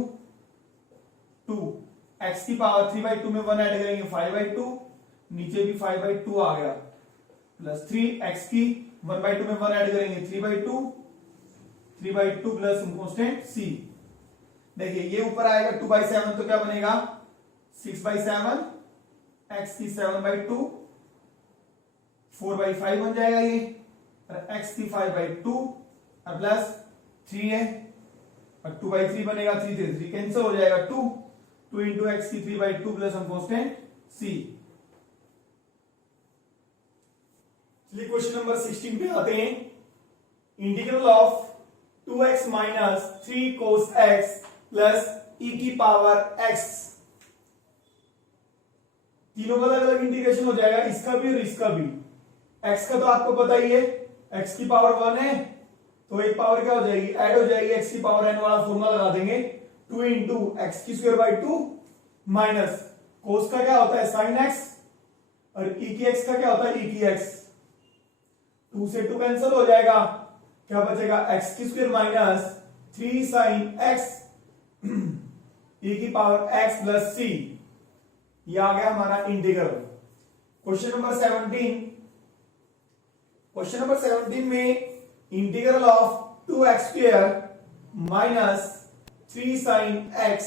2 x की पावर 3/2 में 1 ऐड करेंगे 5/2, नीचे भी 5/2 आ गया, प्लस 3x की 1/2 में 1 ऐड करेंगे 3/2 प्लस कांस्टेंट c। देखिए ये ऊपर आएगा 2/7 तो क्या बनेगा 6/7, x की 7/2 4/5 बन जाएगा ये, और x की 5/2 और प्लस 3 है और 2/3 बनेगा, 3 से 3 कैंसिल हो जाएगा, 2 इंटू एक्स की 3/2 प्लस कांस्टेंट c। चलिए क्वेश्चन नंबर 16 पे आते हैं, integral of 2x minus 3 cos x plus e की पावर x। तीनों का अलग अलग इंटीग्रेशन हो जाएगा, इसका भी और इसका भी। x का तो आपको पता ही है, x की पावर 1 है तो एक पावर क्या हो जाएगी, ऐड हो जाएगी, x की पावर n वाला फॉर्मूला लगा देंगे, 2 इंटू एक्स की स्क्वायर बाई 2 माइनस कोस का क्या होता है साइन x और e की x का क्या होता है e की x। 2 से 2 कैंसिल हो जाएगा, क्या बचेगा x की square minus 3 sine x e की पावर x प्लस c। ये आ गया हमारा इंटीग्रल। क्वेश्चन नंबर 17 में integral of 2x square minus 3 sine x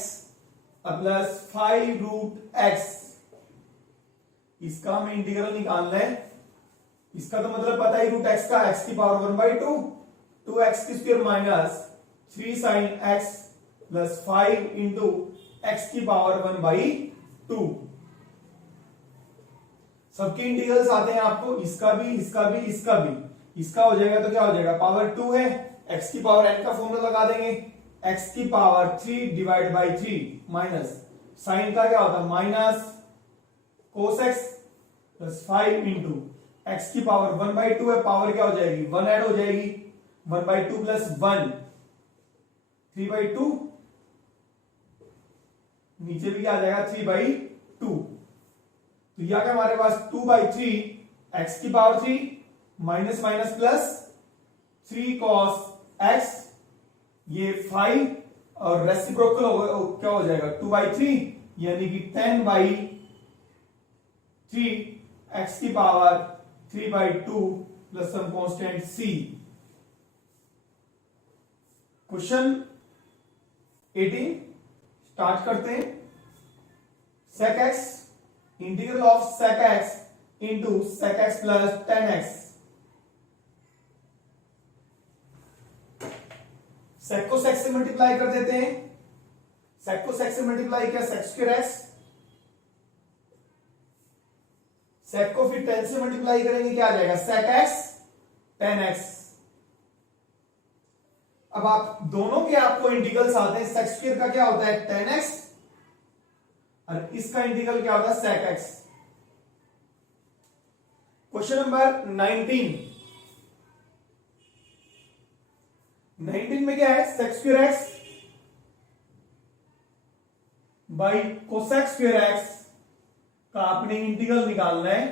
plus 5 root x, इसका हमें इंटीग्रल निकालना है। इसका तो मतलब पता ही रूट x का, x की पावर 1/2 2x की square minus 3 sine x plus 5 into x की पावर 1/2। सबके इंटीग्रल्स आते हैं आपको, इसका भी इसका भी इसका भी। इसका हो जाएगा तो क्या हो जाएगा, पावर 2 है, x की पावर n का फॉर्मूला लगा देंगे, x की power 3 divide by 3 minus sine का क्या होता है minus cos x plus 5 into x की पावर 1/2 है, पावर क्या हो जाएगी 1 ऐड हो जाएगी, 1/2 प्लस 1 3/2, नीचे भी क्या आ जाएगा 3/2। तो यह क्या हमारे पास 2/3 एक्स की power 3 minus minus plus 3 cos x, ये 5 और रेसिप्रोकल क्या हो जाएगा 2/3 यानी कि 10/3 एक्स की power 3/2 plus some constant c। Question 18 start करते हैं। sec x integral of sec x into sec x plus 10x। sec को sec से मल्टीप्लाई कर देते हैं। sec को sec से मल्टीप्लाई किया sec स्क्वायर x, sec को फिर 10 से मल्टीप्लाई करेंगे, क्या आ जाएगा sec x 10x। अब आप दोनों के आपको इंटीग्रल्स आते हैं। sec स्क्वायर का क्या होता है 10x और इसका इंटीग्रल क्या होता है sec x। क्वेश्चन नंबर 19 में क्या है sec square x by cosec square x का आपने इंटीग्रल निकालना है।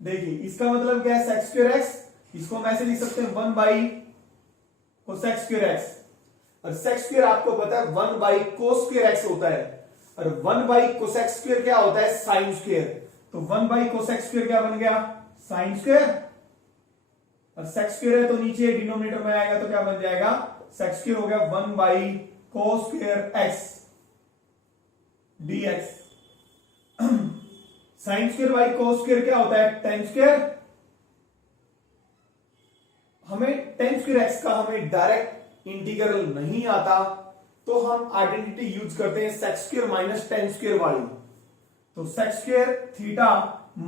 देखिए इसका मतलब क्या है sec स्क्वायर x, इसको हम ऐसे लिख सकते हैं 1 बाई कोसेक स्क्वायर x, और sec स्क्वायर आपको पता है 1 बाई कोस स्क्वायर x होता है, और 1 बाई कोसेक स्क्वायर क्या होता है साइन स्क्वायर। तो 1 बाई कोसेक स्क्वायर क्या बन गया साइन स्क्वायर, और sec स्क्वायर है तो नीचे डिनोमिनेटर में आएगा तो क्या बन जाएगा sec स्क्वायर हो गया 1 by cos square x dx। Sine square by cos square क्या होता है टेन स्क्वायर। हमें टेन स्क्वायर एक्स का हमें डायरेक्ट इंटीग्रल नहीं आता, तो हम आइडेंटिटी यूज करते हैं sec square minus tan square वाली। तो sec square theta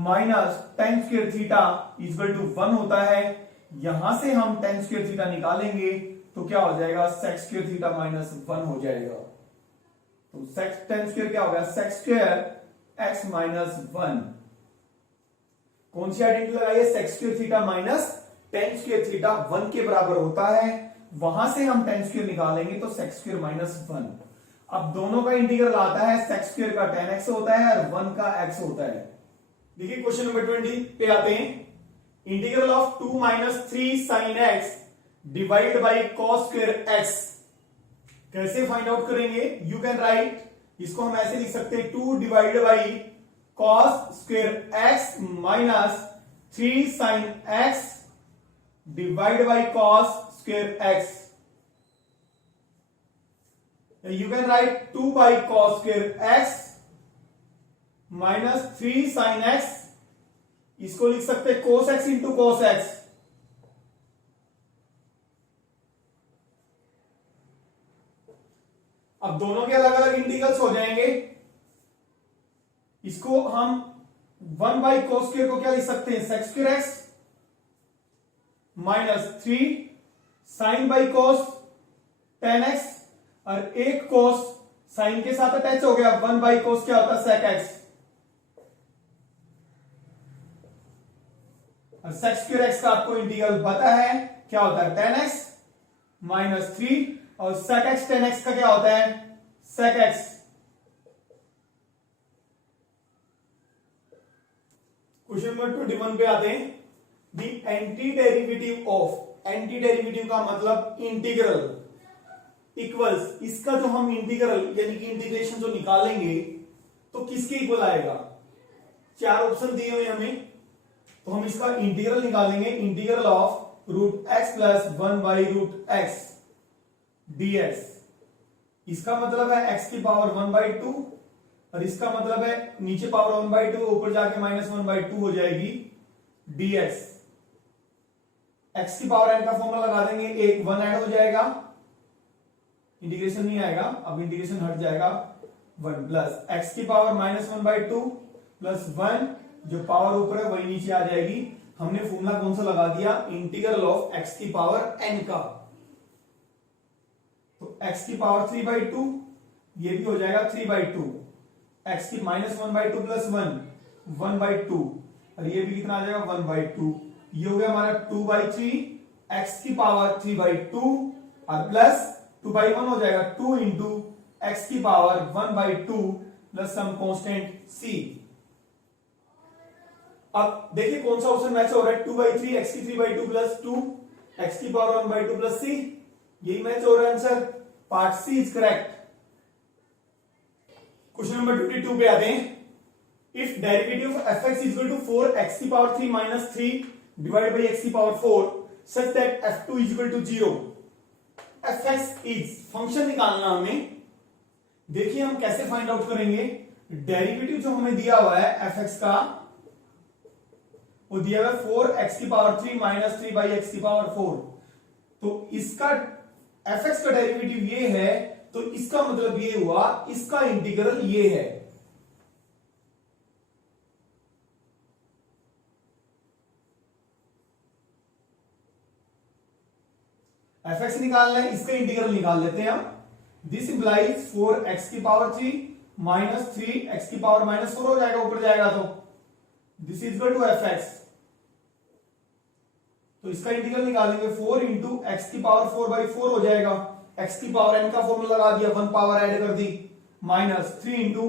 minus tan square theta equal to 1 होता है। यहां से हम टेन स्क्वायर थीटा निकालेंगे तो क्या हो जाएगा sec स्क्वायर थीटा माइनस 1 हो जाएगा। तो sec टेन स्क्वायर क्या होगा sec स्क्वायर x माइनस 1। कौन सी आइडेंटिटी लगाइए sec square theta minus tan square theta 1 के बराबर होता है, वहां से हम टेन स्क्वायर निकालेंगे तो sec स्क्वायर माइनस 1। अब दोनों का इंटीग्रल आता है sec स्क्वायर का 10x होता है और 1 का x होता है। देखिए क्वेश्चन नंबर 20 पे आते हैं। Integral of 2 minus 3 sine x divide by cos square x कैसे फाइंड आउट करेंगे। यू कैन राइट, इसको हम ऐसे लिख सकते हैं 2 divide by cos square x minus 3 sine x divide by cos square x। You can write 2 by cos square x minus 3 sin x, इसको लिख सकते हैं cos x into cos x। अब दोनों के अलग अलग इंटीग्रल्स हो जाएंगे। इसको हम 1 बाई cos स्क्वायर को क्या लिख सकते हैं sec square x minus 3 sine by cos 10x, और एक कोस साइन के साथ अटैच हो गया 1 बाई कोस क्या होता है sec x, और sec स्क्वायर x का आपको इंटीग्रल पता है क्या होता है 10x माइनस 3, और sec x 10x का क्या होता है sec x। क्वेश्चन नंबर 21 पे आते हैं। The anti derivative of, anti derivative का मतलब इंटीग्रल इक्वल्स, इसका जो हम इंटीग्रल यानी कि इंटीग्रेशन जो निकालेंगे तो किसके इक्वल आएगा। 4 ऑप्शन दिए हुए हमें, तो हम इसका इंटीग्रल निकालेंगे। Integral of root x plus 1 by root x dx, इसका मतलब है x की पावर 1/2, और इसका मतलब है नीचे पावर 1/2 ऊपर जाके माइनस 1/2 हो जाएगी dx। x की पावर n का फॉर्मूला लगा देंगे, एक 1 ऐड हो जाएगा, इंटीग्रेशन नहीं आएगा, अब इंटीग्रेशन हट जाएगा 1 प्लस x की पावर माइनस 1/2 प्लस 1, जो पावर ऊपर है वही नीचे आ जाएगी। हमने फॉर्मूला कौन सा लगा दिया इंटीग्रल ऑफ x की पावर n का, तो x की पावर 3/2 ये भी हो जाएगा 3/2, x की माइनस 1/2 प्लस 1/2, और ये भी कितना आ जाएगा 1/2, ये हो गया हमारा 2/3, x की पावर 3/2 और प्लस 2/1 हो जाएगा 2 इंटू एक्स की power 1/2 plus some constant c। अब देखिए कौन सा ऑप्शन मैच हो रहा है 2/3 x की 3/2 प्लस 2 x की पावर 1/2 प्लस c, यही मैच हो रहा है answer, part C is correct. Question number 22 पे आते हैं। If derivative of fx is equal to 4x की power 3 minus 3 divide by x की power 4 such that f2 is equal to 0, f x is, function निकालना हमें। देखिए हम कैसे फाइंड आउट करेंगे। डेरिवेटिव जो हमें दिया हुआ है एफ एक्स का, वो दिया हुआ है 4x की पावर 3 माइनस 3 बाई एक्स की पावर 4। तो इसका एफ एक्स का डेरिवेटिव ये है, तो इसका मतलब ये हुआ इसका इंटीग्रल ये है। एफ एक्स निकालना है, इसका इंटीग्रल निकाल लेते हैं हम। दिस इंप्लाइज 4x की पावर 3 माइनस 3x की पावर माइनस 4 हो जाएगा, ऊपर जाएगा तो this is equal to f x. तो इसका इंटीग्रल निकालेंगे 4 इंटू एक्स की पावर 4 बाई 4 हो जाएगा। एक्स की पावर n का फॉर्मूला लगा दिया, 1 पावर ऐड कर दी, माइनस 3 इंटू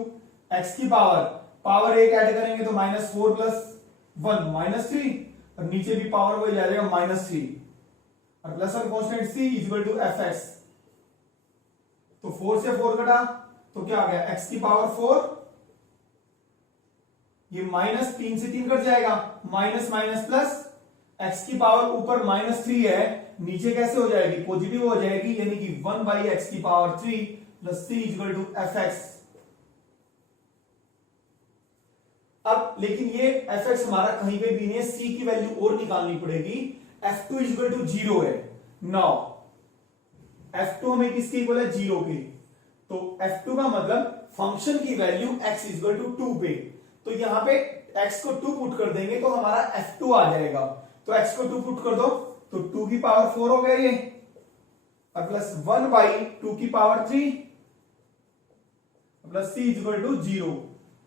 एक्स की पावर 1 ऐड करेंगे तो माइनस 4 प्लस 1 माइनस 3, और नीचे भी पावर हो जाएगा माइनस 3, और प्लस और constant c is equal to f x. तो 4 से 4 कटा तो क्या आ गया, x की पावर 4, ये माइनस 3 से 3 कट जाएगा, माइनस माइनस प्लस, x की पावर ऊपर माइनस 3 है, नीचे कैसे हो जाएगी, पॉजिटिव हो जाएगी, यानी कि 1 बाई एक्स की power 3 plus c is equal to f x. अब लेकिन ये एफ एक्स हमारा कहीं पे भी नहीं है, c की वैल्यू और निकालनी पड़ेगी। f2 इज इक्वल टू 0 है। नाउ f2 हमें किसके इक्वल है, 0 के। तो f2 का मतलब फंक्शन की value x is equal to 2 पे। तो यहां पे x को 2 पुट कर देंगे तो हमारा f2 आ जाएगा। तो x को 2 पुट कर दो तो 2 की पावर 4 हो गया ये, और प्लस 1 बाई 2 की power 3 plus c is equal to 0।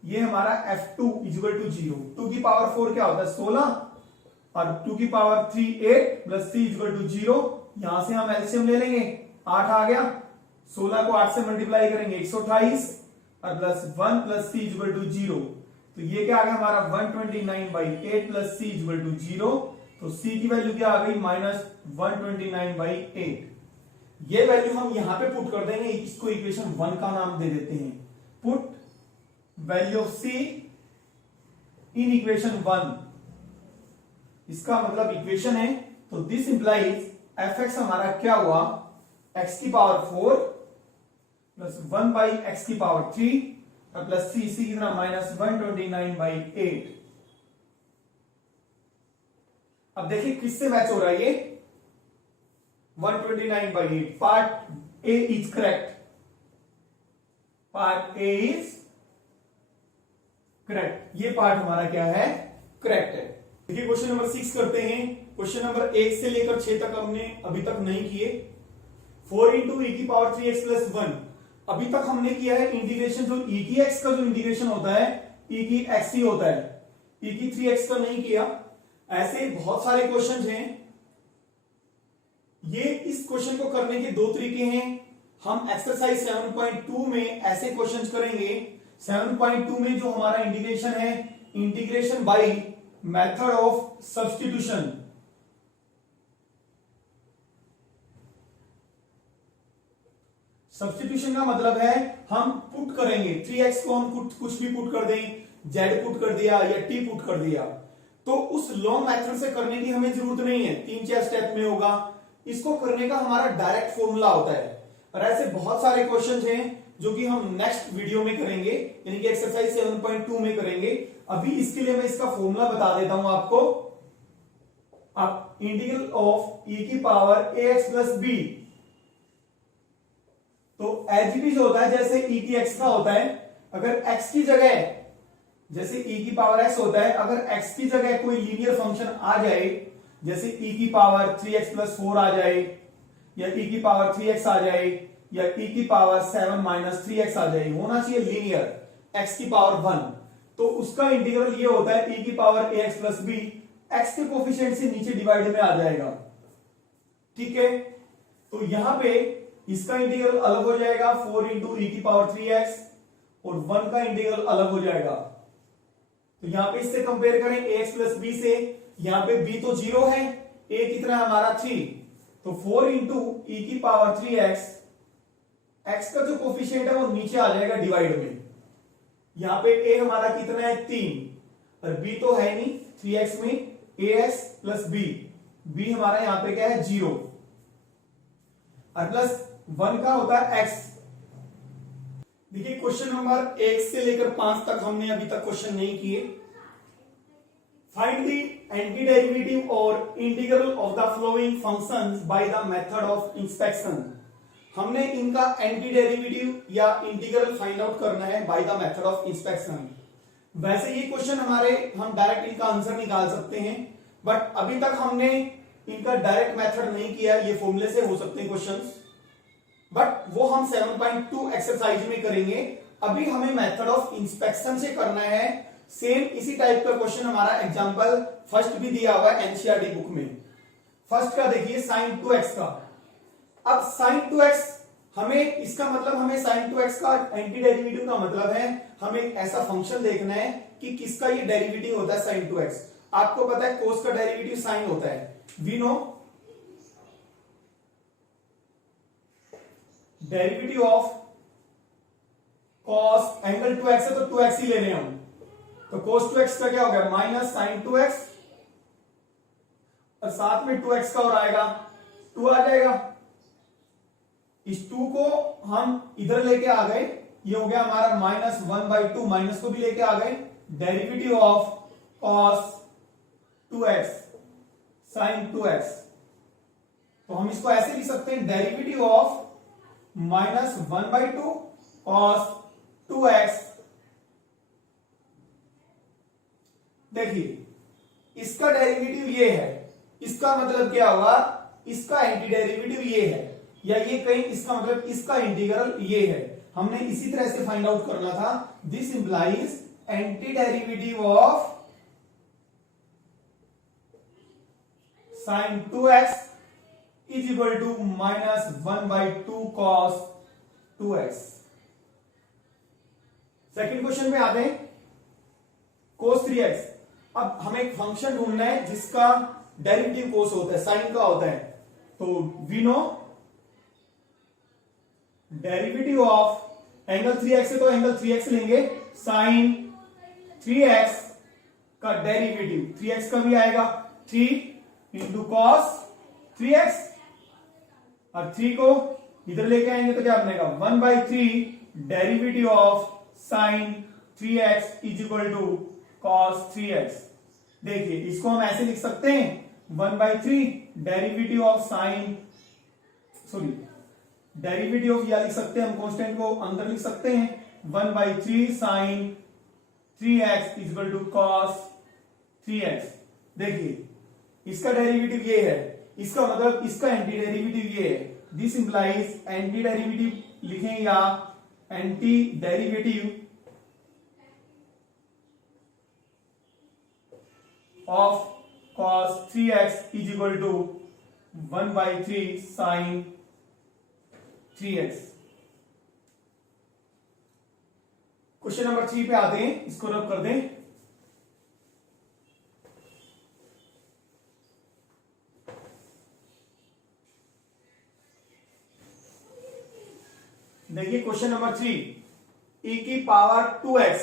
ये हमारा f2 इज इक्वल टू 0। 2 की पावर 4 क्या होता है, 16, और 2 की power 3 8 plus c is equal to 0। यहां से हम एलसीएम ले लेंगे, 8 आ गया, 16 को 8 से मल्टीप्लाई करेंगे 128, और plus 1 plus c is equal to 0। तो ये क्या आ गया हमारा 129 by 8 plus c is equal to 0। तो c की वैल्यू क्या आ गई, माइनस 129 बाई 8। ये वैल्यू हम यहां पे पुट कर देंगे, इसको इक्वेशन 1 का नाम दे देते हैं। Put value of c in equation 1, इसका मतलब इक्वेशन है। तो दिस इंप्लाइज एफ एक्स हमारा क्या हुआ, x की पावर 4 प्लस 1 बाई एक्स की पावर 3 और प्लस c कितना, माइनस 129 बाई 8। अब देखिए किससे मैच हो रहा है ये, 129 by 8। Part A is correct, part A is correct, ये पार्ट हमारा क्या है, करेक्ट है। देखिए क्वेश्चन नंबर 6 करते हैं। क्वेश्चन नंबर 1 से लेकर 6 तक हमने अभी तक नहीं किए। 4 इंटू e की पावर 3x प्लस 1, अभी तक हमने किया है इंटीग्रेशन, जो e की x का जो इंटीग्रेशन होता है e की x ही होता है, e की 3x का नहीं किया। ऐसे बहुत सारे क्वेश्चन हैं। ये इस क्वेश्चन को करने के दो तरीके हैं। हम एक्सरसाइज 7.2 में ऐसे क्वेश्चंस करेंगे। 7.2 में जो हमारा इंटीग्रेशन है, integration by method of substitution. Substitution का मतलब है हम पुट करेंगे, 3x को हम कुछ भी पुट कर दें, z पुट कर दिया या t पुट कर दिया, तो उस लॉन्ग मेथड से करने की हमें जरूरत नहीं है, 3-4 स्टेप में होगा। इसको करने का हमारा डायरेक्ट फॉर्मूला होता है। और ऐसे बहुत सारे क्वेश्चन हैं जो कि हम नेक्स्ट वीडियो में करेंगे, यानी कि एक्सरसाइज 7.2 में करेंगे। अभी इसके लिए मैं इसका फॉर्मूला बता देता हूं आपको। आप इंटीग्रल ऑफ e की पावर ax प्लस b, तो एज इट इज होता है जैसे e की x का होता है। अगर x की जगह, जैसे e की पावर x होता है, अगर x की जगह कोई लीनियर फंक्शन आ जाए, जैसे e की पावर 3x प्लस 4 आ जाए, या e की पावर 3x आ जाए, या e की पावर 7 माइनस 3x आ जाए, होना चाहिए लीनियर, x की पावर 1, तो उसका इंटीग्रल ये होता है e की power ax plus b, x के कोफिशिएंट से नीचे डिवाइड में आ जाएगा। ठीक है, तो यहां पे इसका इंटीग्रल अलग हो जाएगा, 4 इंटू e की पावर 3x, और 1 का इंटीग्रल अलग हो जाएगा। तो यहां पे इससे कंपेयर करें ax प्लस b से, यहां पे b तो 0 है, a कितना है हमारा 3, तो 4 इंटू e की पावर 3x, x का जो कोफिशिएंट है वो नीचे आ जाएगा डिवाइड में। यहां पे a हमारा कितना है 3, और b तो है नहीं 3x में, ax प्लस b, b हमारा यहां पे क्या है 0। और प्लस 1 का होता है x। देखिए क्वेश्चन नंबर 1 से लेकर 5 तक हमने अभी तक क्वेश्चन नहीं किए। फाइंड द एंटी डेरिवेटिव और integral of the flowing functions by the method of inspection. हमने इनका एंटी डेरिवेटिव या इंटीग्रल फाइंड आउट करना है by the method of inspection. वैसे ये क्वेश्चन हम डायरेक्ट इनका आंसर निकाल सकते हैं, बट अभी तक हमने इनका डायरेक्ट मेथड नहीं किया। ये फॉर्मूले से हो सकते हैं क्वेश्चंस, बट वो हम 7.2 एक्सरसाइज में करेंगे। अभी हमें मेथड ऑफ इंस्पेक्शन से करना है। सेम इसी टाइप का क्वेश्चन हमारा एग्जांपल फर्स्ट भी दिया हुआ है एनसीईआरटी बुक में। फर्स्ट का देखिए sin 2x का। अब sin 2x हमें इसका मतलब हमें sin 2x का एंटी डेरिवेटिव का मतलब है हमें ऐसा फंक्शन देखना है कि किसका ये डेरिवेटिव होता है sin 2x। आपको पता है cos का डेरिवेटिव sin होता है। We know derivative of cos angle 2x है तो 2x ही लेने हम, तो cos 2x का क्या हो गया माइनस sin 2x और साथ में 2x का और आएगा 2 आ जाएगा। इस 2 को हम इधर लेके आ गए, ये हो गया हमारा -1/2, माइनस को भी लेके आ गए। Derivative of cos 2x sin 2x, तो हम इसको ऐसे लिख सकते हैं डेरिवेटिव ऑफ -1/2 cos 2x। देखिए इसका डेरिवेटिव ये है, इसका मतलब क्या हुआ, इसका एंटी डेरिवेटिव ये है, या ये कहीं इसका मतलब इसका इंटीग्रल ये है। हमने इसी तरह से फाइंड आउट करना था। This implies anti derivative of sin 2x is equal to -1/2 cos 2x। Second question में आते हैं cos 3x। अब हमें एक फंक्शन ढूंढना है जिसका डेरिवेटिव cos होता है, साइन का होता है। तो we know derivative of angle 3x है तो एंगल 3x लेंगे, साइन 3x का डेरिवेटिव 3x का भी आएगा 3 इंटू कॉस 3x, और 3 को इधर लेके आएंगे तो क्या बनेगा 1/3 derivative of sine 3x is equal to cos 3x। देखिए इसको हम ऐसे लिख सकते हैं 1/3 derivative of sign, sorry derivative of, या लिख सकते हैं हम कांस्टेंट को अंदर लिख सकते हैं 1/3 sine 3x is equal to cos 3x। देखिए इसका डेरिवेटिव ये है, इसका मतलब इसका एंटी डेरिवेटिव ये है। दिस इंप्लाइज एंटी डेरिवेटिव लिखें या anti derivative of cos 3x is equal to 1/3 sine 3x। Question number 3 पे आते हैं, इसको रब कर दें। देखिए क्वेश्चन नंबर 3, e की पावर 2x।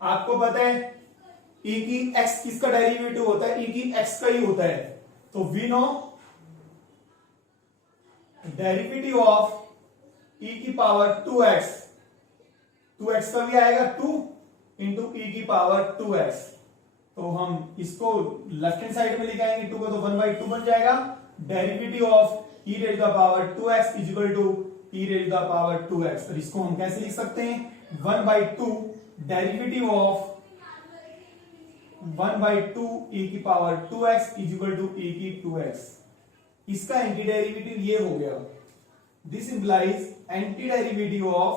आपको पता है e की x किसका डेरिवेटिव होता है, e की x का ही होता है। तो we know derivative of e की पावर 2x, 2x का भी आएगा 2 इंटू e की पावर 2x। तो हम इसको लेफ्ट हैंड साइड में लिखाएंगे 2 को, तो 1/2 बन जाएगा। Derivative of e raise to the power 2x is equal to e raise to the power 2x। और इसको हम कैसे लिख सकते हैं 1/2 डेरिवेटिव ऑफ 1/2 e की power 2x is equal to e की 2x। इसका एंटी डेरिवेटिव ये हो गया। This implies anti derivative of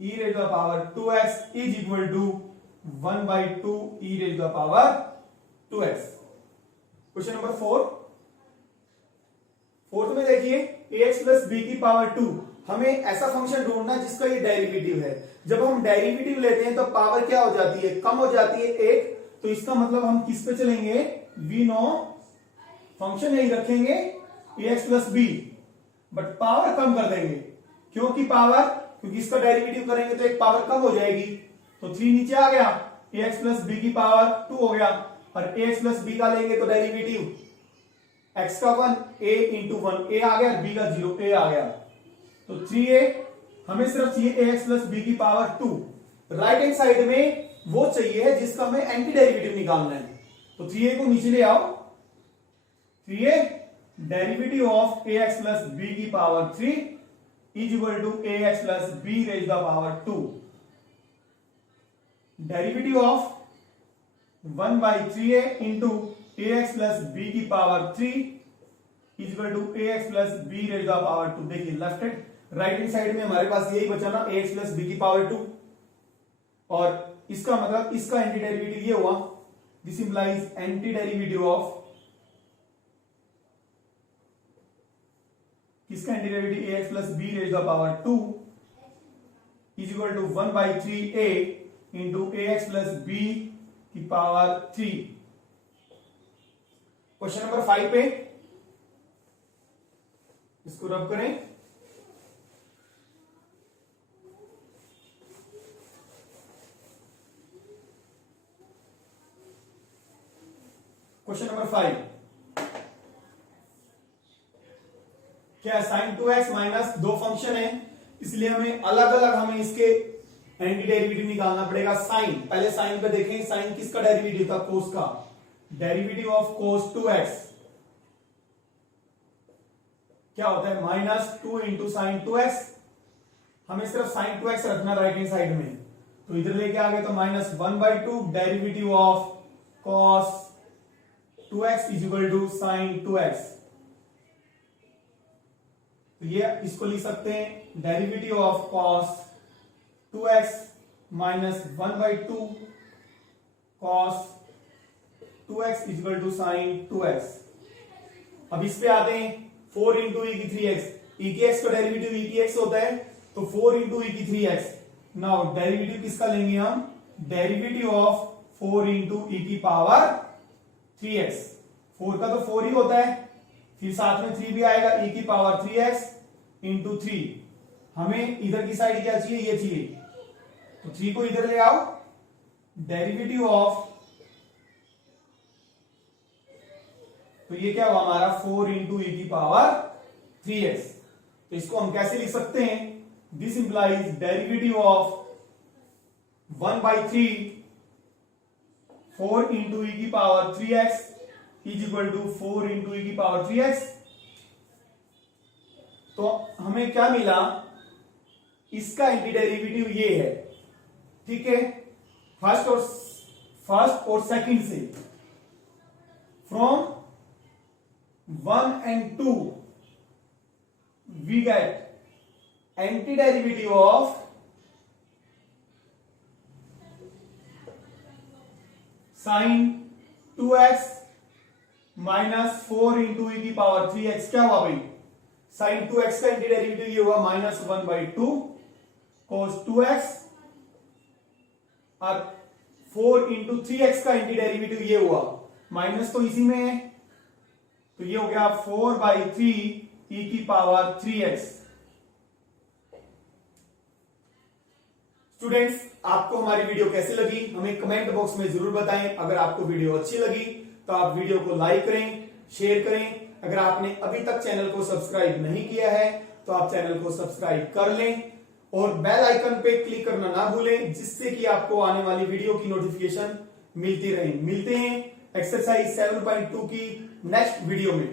e raise to the power 2x is equal to 1/2 e raise to the power 2x। Question number 4, fourth में देखिए ax plus b की power 2। हमें ऐसा फंक्शन ढूंढना जिसका ये डेरिवेटिव है। जब हम डेरिवेटिव लेते हैं तो पावर क्या हो जाती है, कम हो जाती है 1। तो इसका मतलब हम किस पे चलेंगे, वी नो फंक्शन यही रखेंगे ax plus b, but power कम कर देंगे। क्योंकि पावर, क्योंकि इसका डेरिवेटिव करेंगे तो एक पावर कम हो जाएगी। तो 3 नीचे आ गया, ax प्लस b की पावर 2 हो गया। और ax प्लस बी का लेंगे तो डेरिवेटिव x का 1 a इंटू 1 a आ गया, b का 0 a आ गया, तो 3a हमें सिर्फ चाहिए ax प्लस बी की पावर 2। राइट हैंड साइड में वो चाहिए है जिसका हमें एंटी डेरिवेटिव निकालना है, तो 3a को नीचे ले आओ, 3a derivative of ax plus B की power 3 is equal to ax plus B raise the power 2। Derivative of 1/3a into ax plus B की power 3 is equal to ax plus B raise the power 2। देखिए left hand right hand side में हमारे पास यही बचा ना, ax plus B की power 2, और इसका मतलब इसका एंटी डेरिवेटिव ये हुआ, this implies anti derivative of, किसका anti derivative ax plus B raise the power 2 is equal to 1/3a into ax plus B की पावर 3। क्वेश्चन नंबर 5 पे इसको रब करें, क्वेश्चन नंबर 5 क्या है, साइन 2x माइनस दो फंक्शन है, इसलिए हमें अलग अलग हमें इसके एंटी डेरिवेटिव निकालना पड़ेगा। साइन, पहले साइन पे देखें, साइन किसका डेरिवेटिव था, कोस का, डेरिवेटिव ऑफ कोस 2x क्या होता है, -2 इंटू साइन 2x। हमें सिर्फ साइन 2x रखना राइट हैंड साइड में, तो इधर लेके आ गए तो -1/2 derivative of cos 2x is equal to sine 2x। तो ये इसको लिख सकते हैं derivative of cos 2x minus 1/2 cos 2x is equal to sine 2x। अब इस पे आते हैं, 4 इंटू ई की 3x, ई की x का डेरिवेटिव ई की x होता है, तो 4 इंटू ई की 3x। नाउ डेरिवेटिव किसका लेंगे हम, डेरिवेटिव ऑफ 4 इंटू ई की पावर 3x। 4 का तो 4 ही होता है, फिर साथ में 3 भी आएगा, ई की पावर 3x इंटू 3। हमें इधर की साइड क्या चाहिए, ये चाहिए, तो 3 को इधर ले आओ, डेरिवेटिव ऑफ, तो ये क्या हुआ हमारा 4 इंटू ई की पावर 3x। तो इसको हम कैसे लिख सकते हैं, this implies derivative of 1/3 4 into E की power 3x is equal to 4 into E की पावर 3x। तो हमें क्या मिला, इसका एंटी डेरिवेटिव ये है, ठीक है, फर्स्ट और सेकंड से, from 1 and 2 we get antiderivative of sin 2x minus 4 into E की पावर 3x। क्या हुआ भाई, sin 2x का एंटीडेरिवेटिव ये हुआ -1/2 cos 2x, और 4 इंटू 3x का एंटीडेरिवेटिव ये हुआ, माइनस तो इसी में है, तो ये हो गया 4/3 ई की पावर 3x। स्टूडेंट्स, आपको हमारी वीडियो कैसे लगी हमें कमेंट बॉक्स में जरूर बताएं। अगर आपको वीडियो अच्छी लगी तो आप वीडियो को लाइक करें, शेयर करें। अगर आपने अभी तक चैनल को सब्सक्राइब नहीं किया है तो आप चैनल को सब्सक्राइब कर लें और बेल आइकन पे क्लिक करना ना भूलें, जिससे कि आपको आने वाली वीडियो की नोटिफिकेशन मिलती रहे। मिलते हैं एक्सरसाइज 7.2 की नेक्स्ट वीडियो में।